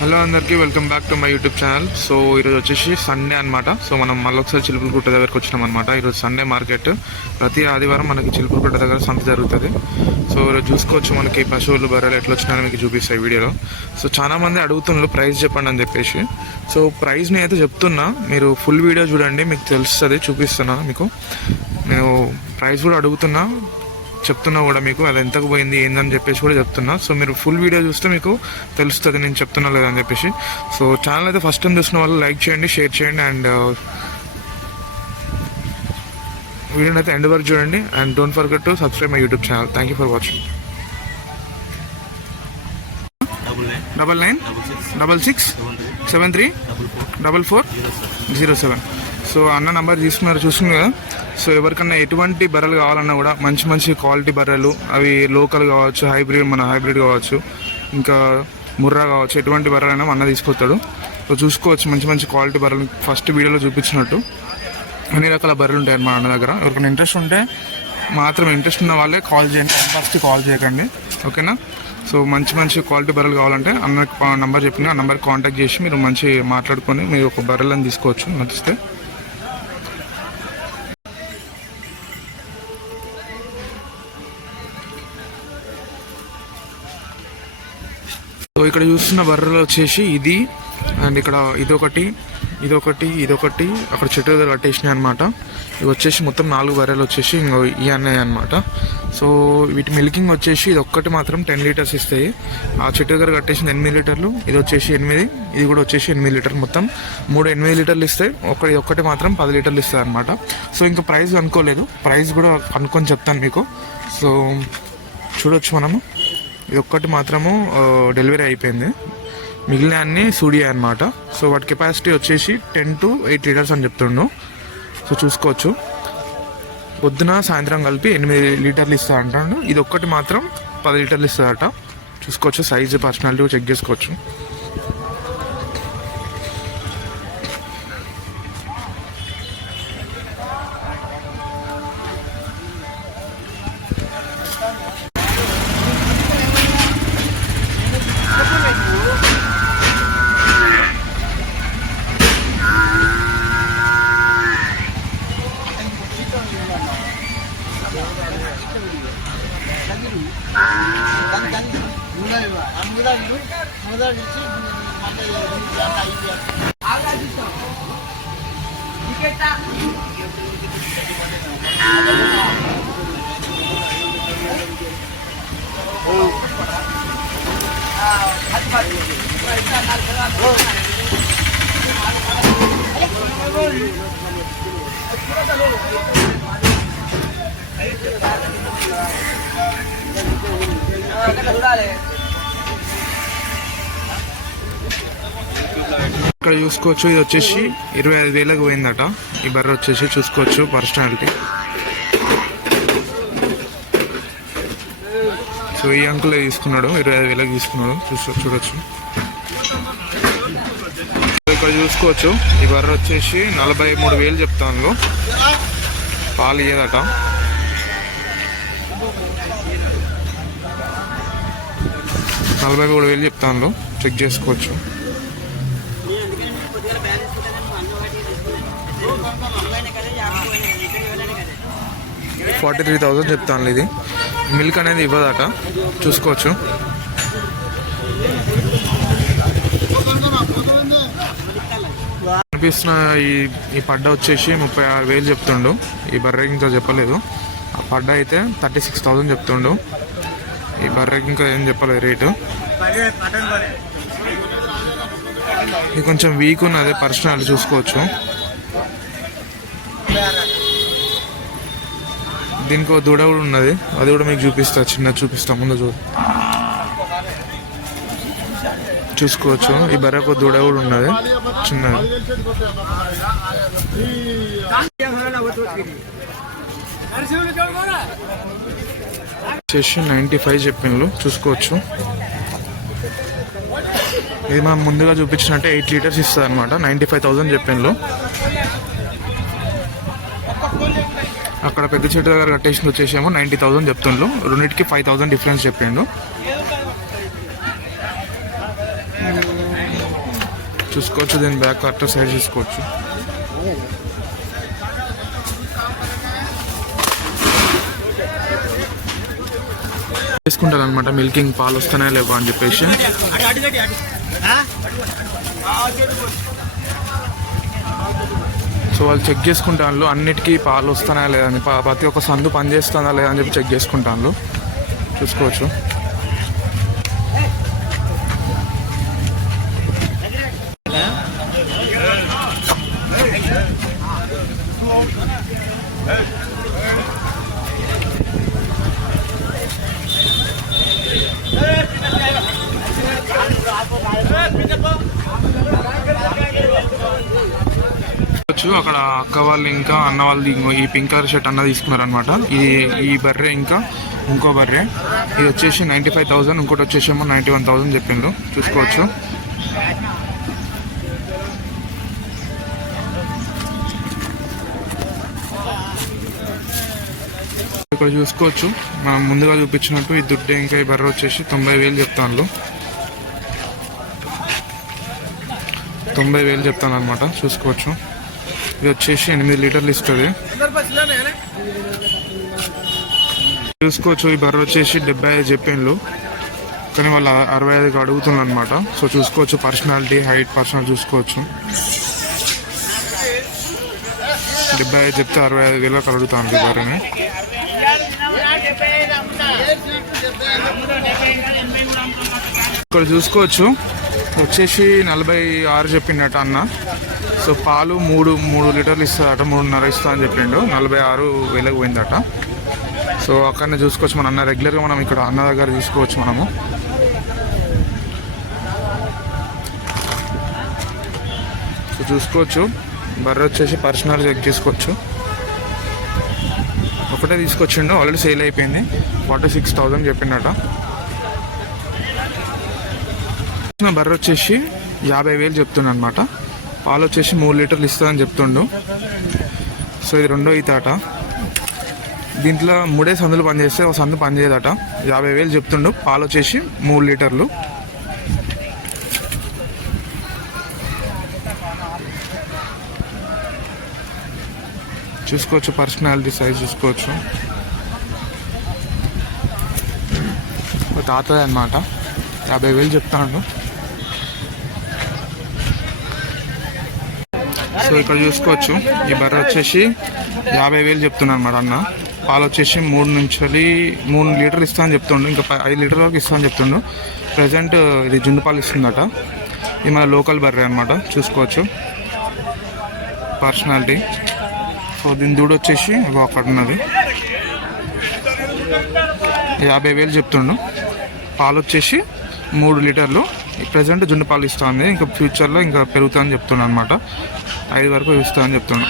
Hello అందరికీ welcome back to my YouTube channel. So ఈరోజు వచ్చేసి సండే అనమాట. సో మనం మళ్ళీ ఒకసారి చిలుపులగుట్ట దగ్గరకు వచ్చినాం అనమాట. ఈరోజు సండే మార్కెట్. ప్రతి ఆదివారం మనకి చిలుపులగుట్ట దగ్గర సంత జరుగుతుంది. సో ఈరోజు చూసుకోవచ్చు మనకి పశువులు బర్రెలు ఎట్లా వచ్చినాయని మీకు చూపిస్తాయి వీడియోలో. సో చాలా మంది అడుగుతున్నారు ప్రైస్ చెప్పండి అని చెప్పేసి. సో ప్రైస్ని అయితే చెప్తున్నా, మీరు ఫుల్ వీడియో చూడండి, మీకు తెలుస్తుంది, చూపిస్తున్నా మీకు. నేను ప్రైస్ కూడా అడుగుతున్నా, చెప్తున్నా కూడా మీకు అది ఎంతకు పోయింది ఏందని చెప్పేసి కూడా చెప్తున్నా. సో మీరు ఫుల్ వీడియో చూస్తే మీకు తెలుస్తుంది నేను చెప్తున్నా లేదని చెప్పేసి. సో ఛానల్ అయితే ఫస్ట్ టైం చూసిన వాళ్ళు లైక్ చేయండి, షేర్ చేయండి, అండ్ వీడియోని అయితే ఎండ్ వరకు చూడండి. And don't forget to subscribe my YouTube channel. Thank you for watching. 9966734407. So అన్న నంబర్ చూసుకున్నారు కదా. సో ఎవరికన్నా ఎటువంటి బర్రెలు కావాలన్నా కూడా మంచి మంచి క్వాలిటీ బర్రెలు, అవి లోకల్ కావచ్చు, హైబ్రిడ్ కావచ్చు, ఇంకా ముర్రా కావచ్చు, ఎటువంటి బర్రెలైనా అన్న తీసుకొస్తాడు. సో చూసుకోవచ్చు మంచి మంచి క్వాలిటీ బర్రెలు ఫస్ట్ వీడియోలో చూపించినట్టు అన్ని రకాల బర్రెలు ఉంటాయి మా అన్న దగ్గర. ఎవరికైనా ఇంట్రెస్ట్ ఉంటే మాత్రం, ఇంట్రెస్ట్ ఉన్న వాళ్ళే కాల్ చేయండి, ఫస్ట్ కాల్ చేయకండి, ఓకేనా. సో మంచి మంచి క్వాలిటీ బర్రెలు కావాలంటే అన్న నంబర్ చెప్పిన ఆ నెంబర్కి కాంటాక్ట్ చేసి మీరు మంచి మాట్లాడుకొని మీరు ఒక బర్రెలను తీసుకోవచ్చు నచ్చితే. సో ఇక్కడ చూస్తున్న బర్రెలు వచ్చేసి ఇది, అండ్ ఇక్కడ ఇదొకటి అక్కడ చెట్టు దగ్గర కట్టేసినాయి అనమాట. ఇవి వచ్చేసి మొత్తం 4 బర్రెలు వచ్చేసి ఇంకో ఈ అన్నయ్య అనమాట. సో వీటి మిల్కింగ్ వచ్చేసి ఇది ఒక్కటి మాత్రం 10 లీటర్స్ ఇస్తాయి. ఆ చెట్టు దగ్గర కట్టేసింది 8 లీటర్లు, ఇది వచ్చేసి 8, ఇది కూడా వచ్చేసి 8 లీటర్లు, మొత్తం 3 8 లీటర్లు ఇస్తాయి. ఒక్కటి మాత్రం 10 లీటర్లు ఇస్తాయి అనమాట. సో ఇంకా ప్రైస్ అనుకోలేదు, ప్రైస్ కూడా అనుకొని చెప్తాను మీకు. సో చూడొచ్చు మనము, ఇది ఒక్కటి మాత్రము డెలివరీ అయిపోయింది, మిగిలిన అన్ని సూడియా అనమాట. సో వాటి కెపాసిటీ వచ్చేసి 10 to 8 లీటర్స్ అని చెప్తుండు. సో చూసుకోవచ్చు, పొద్దున సాయంత్రం కలిపి 8 లీటర్లు ఇస్తా అంటాడు. ఇది ఒక్కటి మాత్రం 10 లీటర్లు ఇస్తుందట. చూసుకోవచ్చు, సైజు పర్సనాలిటీ చెక్ చేసుకోవచ్చు. ఇక్కడ చూసుకోవచ్చు, ఇది వచ్చేసి 25,000కి పోయిందట ఈ బర్రె వచ్చేసి. చూసుకోవచ్చు పర్సనాలిటీ. సో ఈ అంకుల్ తీసుకున్నాడు, 25,000కి తీసుకున్నాడు. చూడొచ్చు. ఇక్కడ చూసుకోవచ్చు, ఈ బర్రె వచ్చేసి 43,000 చెప్తాను. పాలు ఇయ్యదట. $43,000 చెప్తాను, చెక్ చేసుకోవచ్చు. 43,000 చెప్తాను. ఇది మిల్క్ అనేది ఇవ్వదట, చూసుకోవచ్చు. అనిపిస్తున్న ఈ పడ్డ వచ్చేసి 36,000 చెప్తుండు. ఈ బర్రెకి ఇంకా చెప్పలేదు. ఆ పడ్డ అయితే 36,000 చెప్తుండు. ఈ బర్రెకి ఇంకా ఏం చెప్పలేదు రేటు. ఇది కొంచెం వీక్ ఉన్నది పర్సనల్, చూసుకోవచ్చు. దీనికి ఒక దూడ కూడా ఉన్నది, అది కూడా మీకు చూపిస్తా, చూపిస్తా ముందు చూసుకోవచ్చు. ఈ బర్రెకు దూడ కూడా ఉన్నది చిన్నది. వచ్చేసి 95 చెప్పిండ్రు, చూసుకోవచ్చు. ఇది మనం ముందుగా చూపించినట్టే 8 లీటర్స్ ఇస్తుంది అనమాట. 95,000 చెప్పిండ్రు. అక్కడ పెద్ద చెట్టు దగ్గర కట్టేసింది వచ్చేసేమో 90,000 చెప్తుండ్రు. రెండింటికి 5,000 డిఫరెన్స్ చెప్పిండు. చూసుకోవచ్చు. దీని బ్యాక్ కరెక్ట్ సైజ్ చూసుకోవచ్చు. చేసుకుంటారు అనమాట మిల్కింగ్ పాలు వస్తున్నాయా లేవా అని చెప్పేసి. సో వాళ్ళు చెక్ చేసుకుంటాను అన్నిటికీ పాలు వస్తున్నాయా లేదని, ప్రతి ఒక్క సందు పని చేస్తుందా లేదా అని చెప్పి చెక్ చేసుకుంటాను. చూసుకోవచ్చు. అక్కడ అక్క వాళ్ళు ఇంకా అన్న వాళ్ళు ఈ పింక్ కలర్ షర్ట్ అన్న తీసుకున్నారనమాట. ఈ బర్రె ఇంకా ఇంకో బర్రె ఇది వచ్చేసి 95,000, ఇంకోటి వచ్చేసేమో 91,000 చెప్పిండ్రు. చూసుకోవచ్చు. ఇక్కడ చూసుకోవచ్చు మనం ముందుగా చూపించినట్టు ఈ దుడ్డే ఇంకా ఈ బర్రె వచ్చేసి 90,000 చెప్తాను. 90,000 చెప్తాను అనమాట. చూసుకోవచ్చు. ఇది వచ్చేసి 8 లీటర్లు ఇస్తుంది. చూసుకోవచ్చు. ఈ బర్రె వచ్చేసి 75 చెప్పిండ్రు, కానీ వాళ్ళు 65 అడుగుతున్నారు అనమాట. సో చూసుకోవచ్చు పర్సనాలిటీ, హైట్, పర్సనల్ చూసుకోవచ్చు. 75 చెప్తే 65,000 అడుగుతాను ఈ బర్రెని. ఇక్కడ చూసుకోవచ్చు వచ్చేసి 46 చెప్పిండట అన్న. సో పాలు 3 లీటర్లు ఇస్తుందట, 3.5 ఇస్తా అని చెప్పిండు. 46,000 పోయిందట. సో అక్కడనే చూసుకోవచ్చు మన అన్న రెగ్యులర్గా మనం ఇక్కడ అన్న దగ్గర తీసుకోవచ్చు మనము. సో చూసుకోవచ్చు బర్రె వచ్చేసి పర్సనల్ చెక్ చేసుకోవచ్చు. ఒకటే తీసుకొచ్చిండు, ఆల్రెడీ సేల్ అయిపోయింది. 46,000 చెప్పిండట. బర్రె వచ్చేసి 50,000 చెప్తుండ అనమాట. పాలు వచ్చేసి 3 లీటర్లు ఇస్తుందని చెప్తుండు. సో ఇది రెండో ఈతాట. దీంట్లో 3 సందులు పనిచేస్తే ఒక సందు పనిచేయదట. 50,000 చెప్తుండు. పాలు వచ్చేసి 3 లీటర్లు. చూసుకోవచ్చు పర్సనాలిటీ సైజ్ చూసుకోవచ్చు. తాతది అనమాట. 50,000 చెప్తాడు. సో ఇక్కడ చూసుకోవచ్చు ఈ బర్రె వచ్చేసి 50,000 చెప్తున్నాను అనమాట అన్న. పాలు వచ్చేసి 3 లీటర్లు ఇస్తా అని చెప్తుండు. ఇంకా 5 లీటర్ల వరకు ఇస్తా అని చెప్తుండు. ప్రజెంట్ ఇది జున్ను పాలు ఇస్తుందట. ఇది మన లోకల్ బర్రె అనమాట. చూసుకోవచ్చు పర్సనాలిటీ. సో దీని దూడ వచ్చేసి అక్కడ ఉన్నది. 50,000 చెప్తుండు. పాలు వచ్చేసి 3 లీటర్లు. ప్రజెంట్ జున్ను పాలు ఇస్తుంది. ఇంకా ఫ్యూచర్లో ఇంకా పెరుగుతుందని చెప్తున్నాను అనమాట. 5 వరకు ఇస్తా అని చెప్తున్నాను.